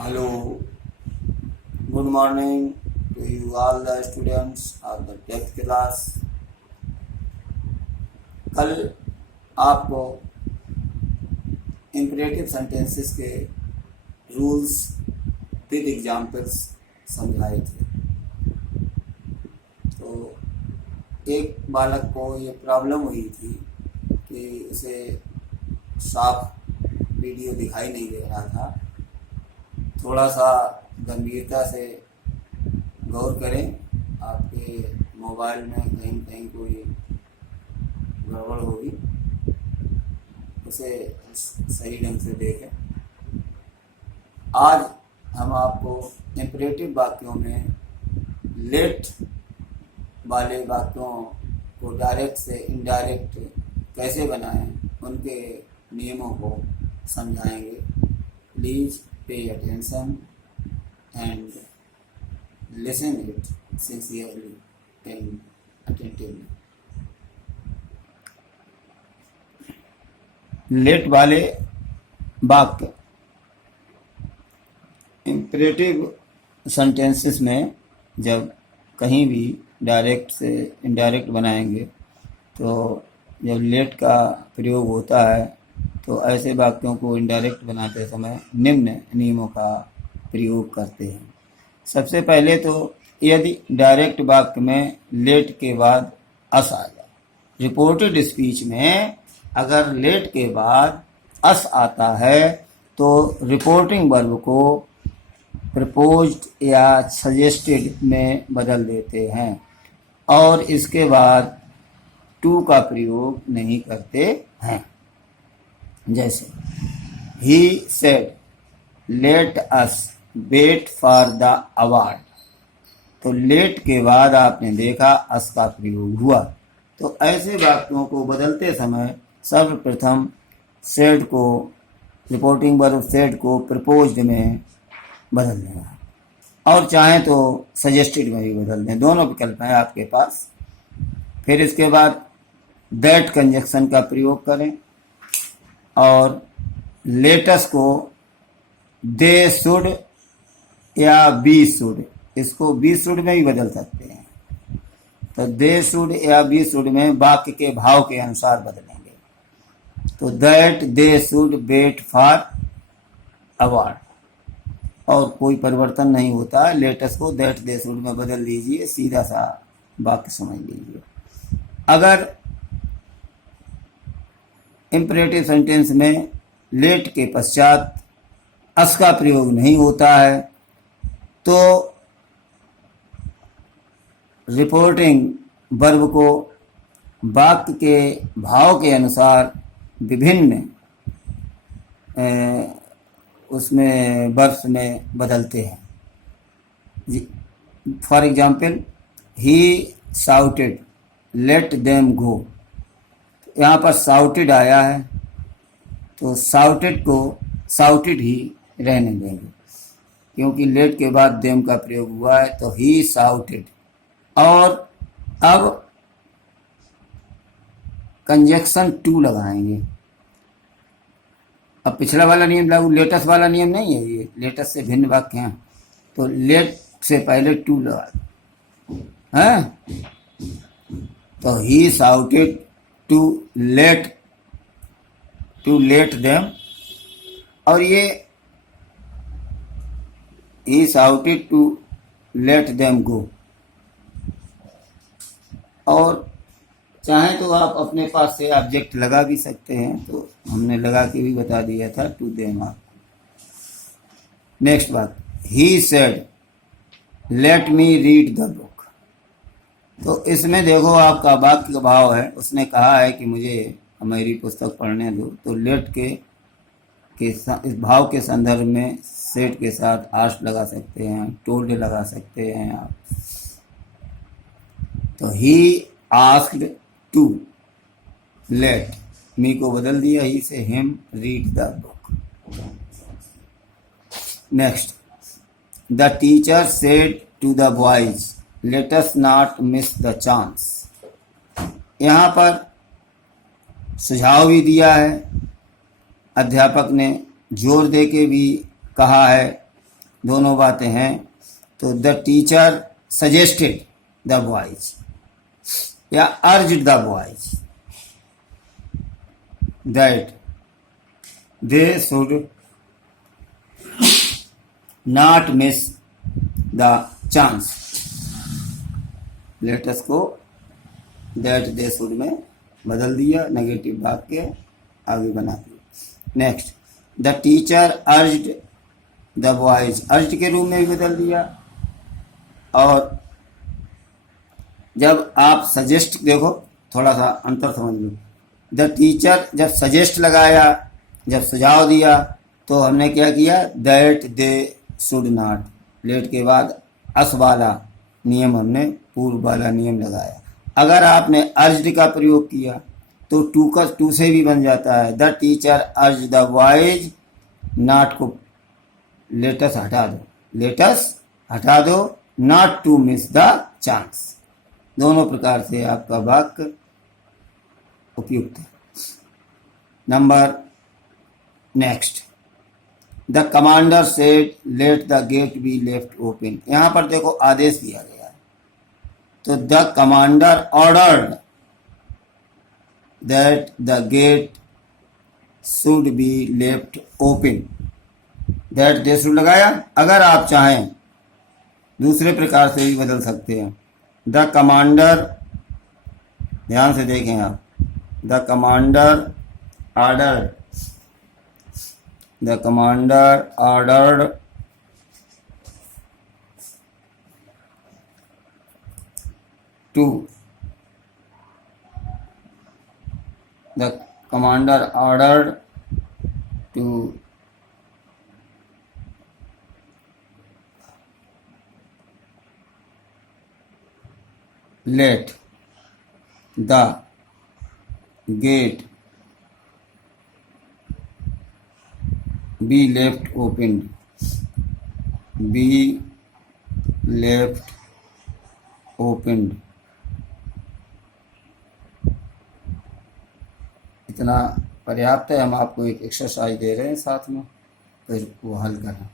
Hello, good morning to you all the students of the 10th class. कल आपको imperative sentences के rules with examples समझाए थे। तो एक बालक को ये प्रॉब्लम हुई थी कि उसे साफ वीडियो दिखाई नहीं दे रहा था। थोड़ा सा गंभीरता से गौर करें, आपके मोबाइल में कहीं कहीं कोई गड़बड़ होगी, उसे सही ढंग से देखें। आज हम आपको इम्परेटिव वाक्यों में लेट वाले वाक्यों को डायरेक्ट से इनडायरेक्ट कैसे बनाएं, उनके नियमों को समझाएंगे। Please pay attention and listen it sincerely and attentively। Let वाले वाक्य इम्परेटिव सेंटेंसेस में जब कहीं भी डायरेक्ट से इनडायरेक्ट बनाएंगे तो जब लेट का प्रयोग होता है तो ऐसे वाक्यों को इनडायरेक्ट बनाते समय निम्न नियमों का प्रयोग करते हैं। सबसे पहले तो यदि डायरेक्ट वाक्य में लेट के बाद अस आ जाए, रिपोर्टेड स्पीच में अगर लेट के बाद अस आता है तो रिपोर्टिंग वर्ब को प्रपोज्ड या सजेस्टेड में बदल देते हैं और इसके बाद टू का प्रयोग नहीं करते हैं। जैसे ही said let us wait for the award, तो लेट के बाद आपने देखा अस का प्रयोग हुआ। तो ऐसे वाक्यों को बदलते समय सर्वप्रथम सेड को, रिपोर्टिंग वर्ब सेड को प्रपोज्ड में बदल देना और चाहें तो सजेस्टेड में भी बदल दें, दोनों विकल्प हैं आपके पास। फिर इसके बाद दैट कंजक्शन का प्रयोग करें और लेटस को दे शुड या बी शुड, इसको बी शुड में भी बदल सकते हैं। तो दे शुड या बी शुड में वाक्य के भाव के अनुसार बदलेंगे। तो that they should wait for award, और कोई परिवर्तन नहीं होता है। लेटस को दैट दे शुड में बदल दीजिए, सीधा सा वाक्य समझ लीजिए। अगर इम्परेटिव सेंटेंस में लेट के पश्चात अस का प्रयोग नहीं होता है तो रिपोर्टिंग वर्ब को वाक्य के भाव के अनुसार विभिन्न उसमें वर्ब्स में बदलते हैं। For example, he shouted late them गो, यहाँ पर शाउटेड आया है तो शाउटेड को शाउटेड ही रहने देंगे क्योंकि लेट के बाद देम का प्रयोग हुआ है। तो ही शाउटेड, और अब कंजक्शन टू लगाएंगे। अब पिछला वाला नियम लागू, लेटस वाला नियम नहीं है, ये लेटस से भिन्न वाक्य हैं। तो लेट से पहले टू लगा हैं, तो ही शाउटेड टू लेट देम, और ये ही shouted to let them go. और चाहें तो आप अपने पास से ऑब्जेक्ट लगा भी सकते हैं, तो हमने लगा के भी बता दिया था टू देम आप। नेक्स्ट बात, ही said let me read the book, तो इसमें देखो आपका वाक्य का भाव है, उसने कहा है कि मुझे मेरी पुस्तक पढ़ने दो। तो लेट के इस भाव के संदर्भ में सेड के साथ आस्ट लगा सकते हैं, टोल्ड लगा सकते हैं आप। तो he asked to let me को बदल दिया ही से him read the book. Next, the teacher said to the boys let us not miss the chance, यहाँ पर सुझाव भी दिया है, अध्यापक ने जोर दे के भी कहा है दोनों बातें हैं। तो the teacher suggested the boys या urged the boys that they should not miss the chance. लेटेस्ट को दैट दे शुड में बदल दिया, नेगेटिव वाक्य आगे बना दिया। Next, the teacher urged the boys, urged के रूप में भी बदल दिया। और जब आप सजेस्ट, देखो थोड़ा सा अंतर समझ लो, द टीचर जब सजेस्ट लगाया, जब सुझाव दिया, तो हमने क्या किया, that they should not, let के बाद अस वाला नियम, हमने पूर्व वाला नियम लगाया। अगर आपने अर्ज्ड का प्रयोग किया तो टू से भी बन जाता है। The teacher urged the boys not को लेटस हटा दो, लेटस हटा दो, not to miss the chance. दोनों प्रकार से आपका वाक्य उपयुक्त है। Number next, the commander said let the gate be left open. यहां पर देखो आदेश दिया गया है, तो the commander ordered that the gate should be left open. That they should लगाया। अगर आप चाहें दूसरे प्रकार से भी बदल सकते हैं। द कमांडर, ध्यान से देखें आप, the commander order, the commander ordered to, the commander ordered to let the gate be left opened, be left opened। इतना पर्याप्त है। हम आपको एक एक्सरसाइज दे रहे हैं साथ में, फिर वो हल करें।